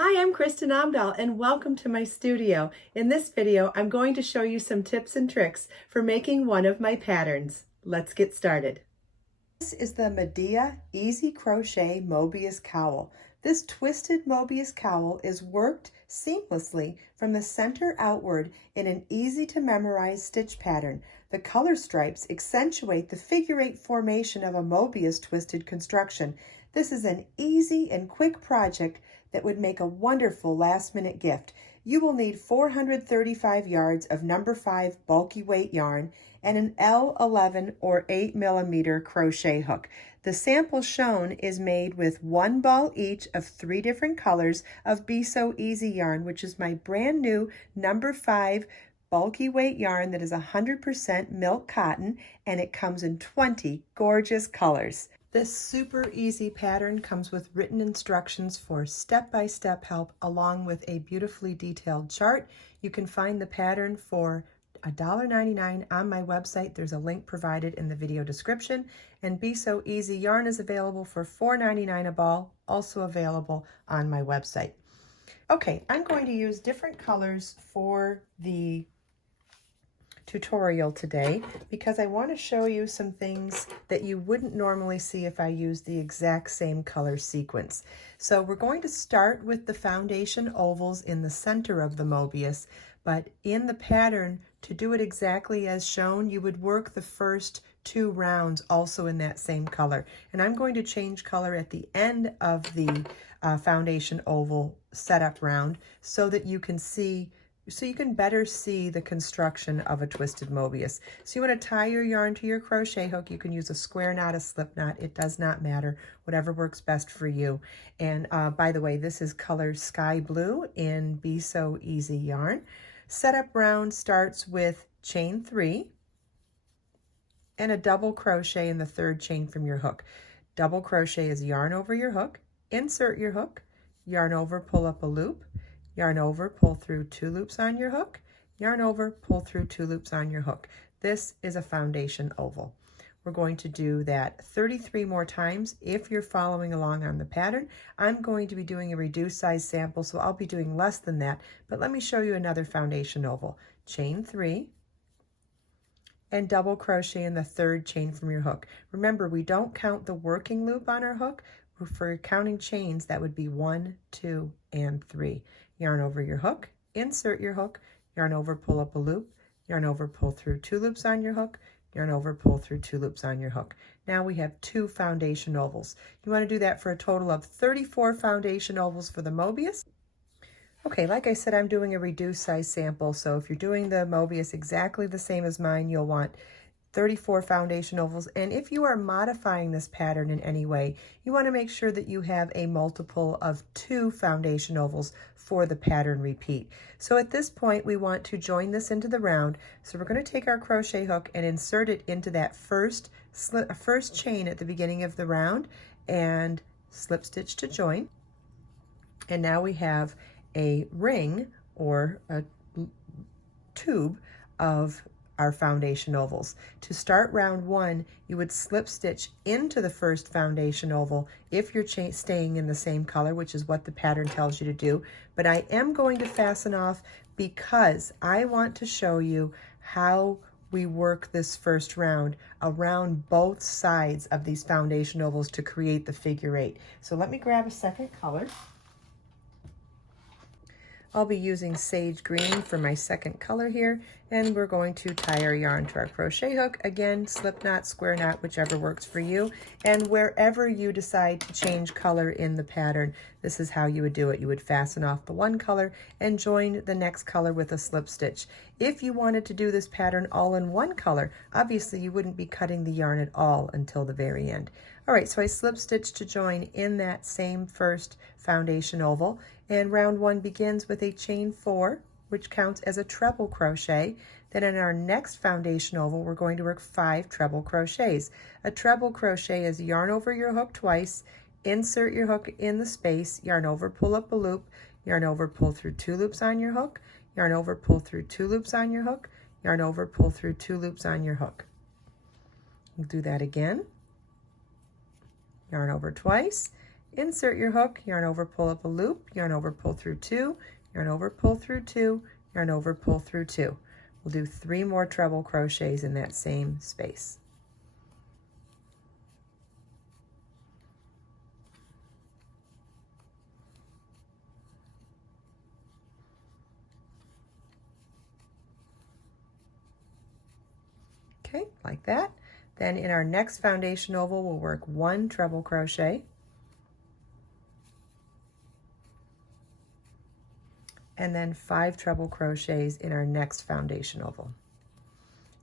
Hi, I'm Kristin Omdahl and welcome to my studio. In this video, I'm going to show you some tips and tricks for making one of my patterns. Let's get started. This is the Madea Easy Crochet Mobius Cowl. This twisted Mobius cowl is worked seamlessly from the center outward in an easy to memorize stitch pattern. The color stripes accentuate the figure eight formation of a Mobius twisted construction. This is an easy and quick project that would make a wonderful last-minute gift. You will need 435 yards of number 5 bulky weight yarn and an L11 or 8mm crochet hook. The sample shown is made with 1 ball each of 3 different colors of Be So Easy yarn, which is my brand new number 5 bulky weight yarn that is 100% milk cotton, and it comes in 20 gorgeous colors. This super easy pattern comes with written instructions for step-by-step help along with a beautifully detailed chart. You can find the pattern for $1.99 on my website. There's a link provided in the video description. And Be So Easy yarn is available for $4.99 a ball, also available on my website. Okay, I'm going to use different colors for the tutorial today because I want to show you some things that you wouldn't normally see if I used the exact same color sequence. So we're going to start with the foundation ovals in the center of the Mobius, but in the pattern, to do it exactly as shown, you would work the first 2 rounds also in that same color. And I'm going to change color at the end of the foundation oval setup round so that you can see you can better see the construction of a twisted Mobius. So you want to tie your yarn to your crochet hook. You can use a square knot, a slip knot. It does not matter, whatever works best for you. And by the way, this is color Sky Blue in Be So Easy yarn. Setup round starts with chain 3 and a double crochet in the 3rd chain from your hook. Double crochet is yarn over your hook, insert your hook, yarn over, pull up a loop, yarn over, pull through 2 loops on your hook, yarn over, pull through 2 loops on your hook. This is a foundation oval. We're going to do that 33 more times if you're following along on the pattern. I'm going to be doing a reduced size sample, so I'll be doing less than that, but let me show you another foundation oval. Chain 3 and double crochet in the 3rd chain from your hook. Remember, we don't count the working loop on our hook. For counting chains, that would be 1, 2, and 3. Yarn over your hook, insert your hook, yarn over, pull up a loop, yarn over, pull through 2 loops on your hook, yarn over, pull through 2 loops on your hook. Now we have 2 foundation ovals. You want to do that for a total of 34 foundation ovals for the Mobius. Okay, like I said, I'm doing a reduced size sample, so if you're doing the Mobius exactly the same as mine, you'll want 34 foundation ovals. And if you are modifying this pattern in any way, you want to make sure that you have a multiple of 2 foundation ovals for the pattern repeat. So at this point, we want to join this into the round. So we're going to take our crochet hook and insert it into that first chain at the beginning of the round and slip stitch to join. And now we have a ring or a tube of our foundation ovals. To start round 1, you would slip stitch into the first foundation oval if you're staying in the same color, which is what the pattern tells you to do. But I am going to fasten off because I want to show you how we work this first round around both sides of these foundation ovals to create the figure 8. So let me grab a second color. I'll be using sage green for my second color here, and we're going to tie our yarn to our crochet hook. Again, slip knot, square knot, whichever works for you. And wherever you decide to change color in the pattern, this is how you would do it. You would fasten off the one color and join the next color with a slip stitch. If you wanted to do this pattern all in one color, obviously you wouldn't be cutting the yarn at all until the very end. All right, so I slip stitch to join in that same first foundation oval, and round 1 begins with a chain 4, which counts as a treble crochet. Then in our next foundation oval, we're going to work 5 treble crochets. A treble crochet is yarn over your hook twice, insert your hook in the space, yarn over, pull up a loop, yarn over, pull through 2 loops on your hook, yarn over, pull through 2 loops on your hook, yarn over, pull through 2 loops on your hook. We'll do that again. Yarn over twice, insert your hook, yarn over, pull up a loop, yarn over, pull through 2, yarn over, pull through 2, yarn over, pull through 2. We'll do 3 more treble crochets in that same space. Okay, like that. Then in our next foundation oval, we'll work 1 treble crochet, and then 5 treble crochets in our next foundation oval.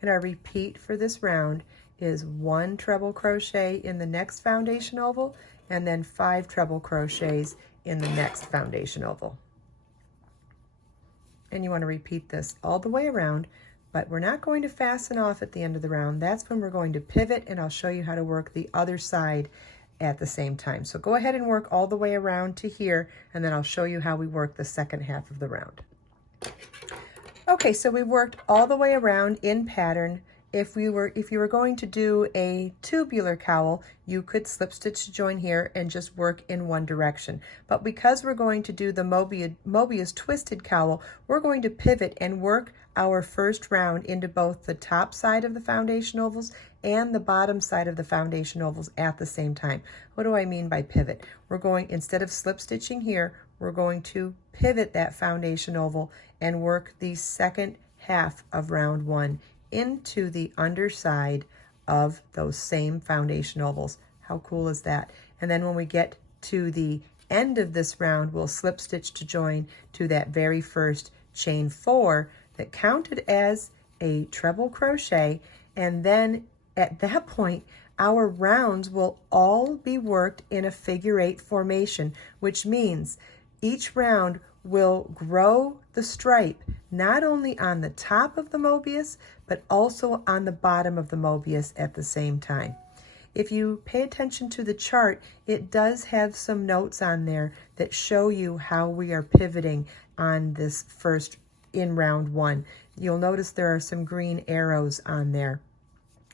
And our repeat for this round is 1 treble crochet in the next foundation oval, and then 5 treble crochets in the next foundation oval. And you want to repeat this all the way around, but we're not going to fasten off at the end of the round. That's when we're going to pivot, and I'll show you how to work the other side at the same time. So go ahead and work all the way around to here, and then I'll show you how we work the second half of the round. Okay, so we worked all the way around in pattern. If you were going to do a tubular cowl, you could slip stitch to join here and just work in one direction. But because we're going to do the Mobius twisted cowl, we're going to pivot and work our first round into both the top side of the foundation ovals and the bottom side of the foundation ovals at the same time. What do I mean by pivot? We're going, instead of slip stitching here, we're going to pivot that foundation oval and work the second half of round 1 into the underside of those same foundation ovals. How cool is that? And then when we get to the end of this round, we'll slip stitch to join to that very first chain 4 that counted as a treble crochet, and then at that point our rounds will all be worked in a figure 8 formation, which means each round will grow the stripe not only on the top of the Mobius, but also on the bottom of the Mobius at the same time. If you pay attention to the chart, it does have some notes on there that show you how we are pivoting on this first in round 1. You'll notice there are some green arrows on there,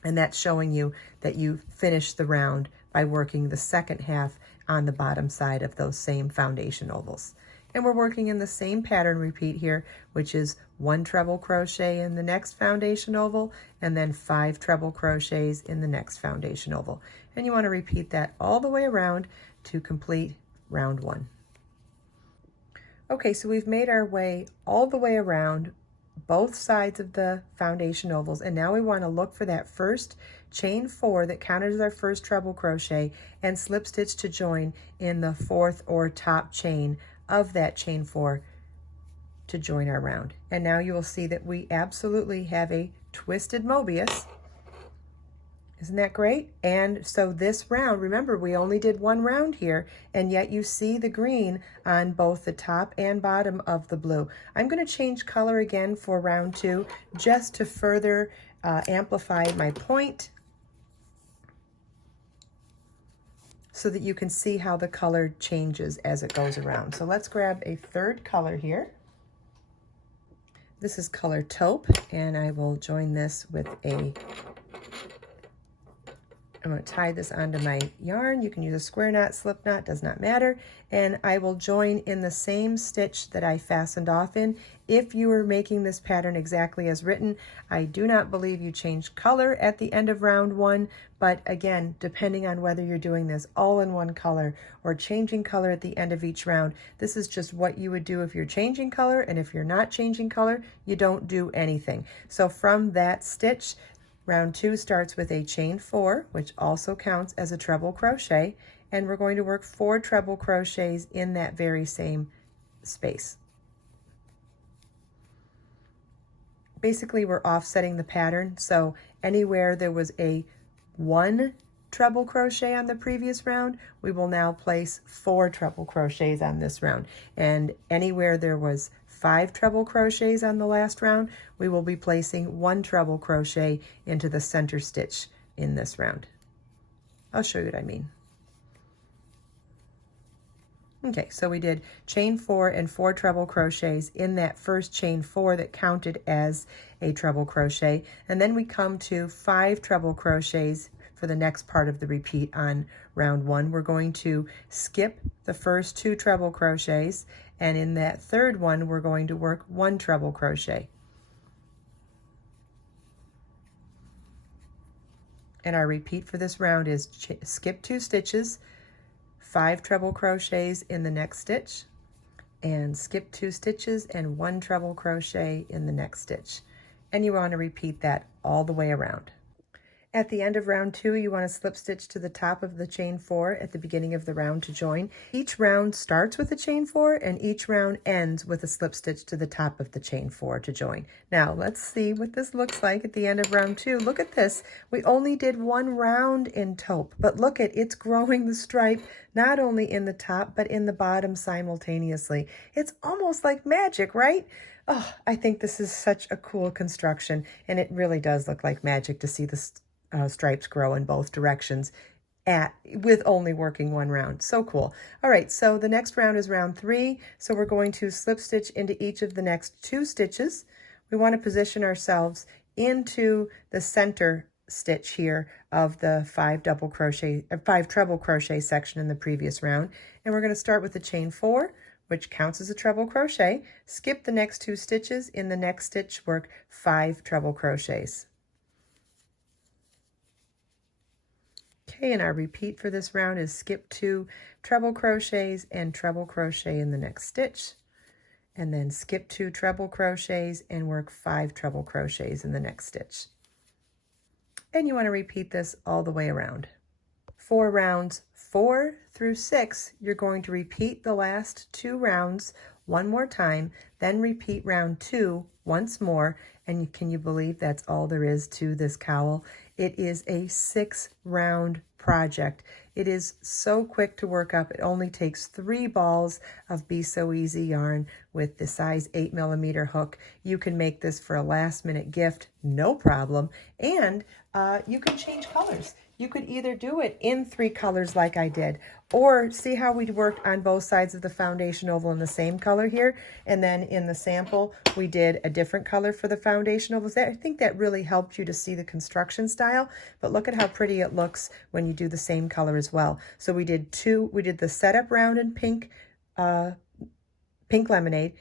and that's showing you that you finished the round by working the second half on the bottom side of those same foundation ovals. And we're working in the same pattern repeat here, which is 1 treble crochet in the next foundation oval, and then 5 treble crochets in the next foundation oval. And you want to repeat that all the way around to complete round 1. Okay, so we've made our way all the way around both sides of the foundation ovals, and now we want to look for that first chain 4 that counted as our first treble crochet and slip stitch to join in the 4th or top chain of that chain 4 to join our round. And now you will see that we absolutely have a twisted Mobius. Isn't that great? And so this round, remember, we only did 1 round here, and yet you see the green on both the top and bottom of the blue. I'm going to change color again for round 2 just to further amplify my point, so that you can see how the color changes as it goes around. So let's grab a 3rd color here. This is color taupe, and I will join this with I'm going to tie this onto my yarn. You can use a square knot, slip knot, does not matter. And I will join in the same stitch that I fastened off in. If you are making this pattern exactly as written, I do not believe you change color at the end of round 1, but again, depending on whether you're doing this all in one color or changing color at the end of each round, this is just what you would do if you're changing color, and if you're not changing color, you don't do anything. So from that stitch, round 2 starts with a chain 4, which also counts as a treble crochet, and we're going to work 4 treble crochets in that very same space. Basically, we're offsetting the pattern, so anywhere there was a 1 treble crochet on the previous round, we will now place 4 treble crochets on this round. And anywhere there was 5 treble crochets on the last round, we will be placing 1 treble crochet into the center stitch in this round. I'll show you what I mean. Okay, so we did chain 4 and 4 treble crochets in that first chain 4 that counted as a treble crochet, and then we come to 5 treble crochets for the next part of the repeat on round 1. We're going to skip the first 2 treble crochets, and in that third one we're going to work 1 treble crochet. And our repeat for this round is skip 2 stitches, 5 treble crochets in the next stitch, and skip 2 stitches and 1 treble crochet in the next stitch. And you want to repeat that all the way around. At the end of round 2, you want to slip stitch to the top of the chain 4 at the beginning of the round to join. Each round starts with a chain 4 and each round ends with a slip stitch to the top of the chain 4 to join. Now let's see what this looks like at the end of round 2. Look at this. We only did 1 round in taupe, but look at it's growing the stripe not only in the top but in the bottom simultaneously. It's almost like magic, right? Oh, I think this is such a cool construction, and it really does look like magic to see the stripes grow in both directions with only working 1 round. So cool. All right, so the next round is round 3. So we're going to slip stitch into each of the next 2 stitches. We want to position ourselves into the center stitch here of the 5 treble crochet section in the previous round. And we're going to start with the chain 4, which counts as a treble crochet. Skip the next 2 stitches. In the next stitch, work 5 treble crochets. Okay, and our repeat for this round is skip 2 treble crochets and treble crochet in the next stitch, and then skip 2 treble crochets and work 5 treble crochets in the next stitch. And you want to repeat this all the way around. For rounds 4 through 6, you're going to repeat the last 2 rounds 1 more time, then repeat round 2 once more, and can you believe that's all there is to this cowl? It is a 6-round project. It is so quick to work up. It only takes 3 balls of Be So Easy yarn with the size 8mm hook. You can make this for a last-minute gift, no problem, and you can change colors. You could either do it in 3 colors like I did, or see how we worked on both sides of the foundation oval in the same color here, and then in the sample we did a different color for the foundation ovals. I think that really helped you to see the construction style, but look at how pretty it looks when you do the same color as well. So we did the setup round in pink lemonade,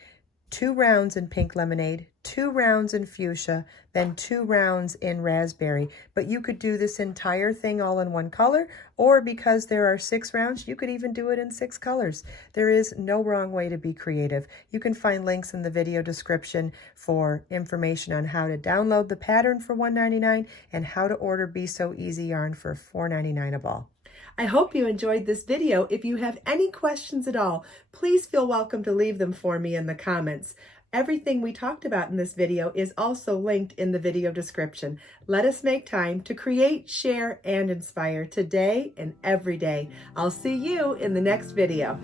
2 rounds in pink lemonade, 2 rounds in fuchsia, then 2 rounds in raspberry. But you could do this entire thing all in 1 color, or because there are 6 rounds, you could even do it in 6 colors. There is no wrong way to be creative. You can find links in the video description for information on how to download the pattern for $1.99 and how to order Be So Easy yarn for $4.99 a ball. I hope you enjoyed this video. If you have any questions at all, please feel welcome to leave them for me in the comments. Everything we talked about in this video is also linked in the video description. Let us make time to create, share, and inspire today and every day. I'll see you in the next video.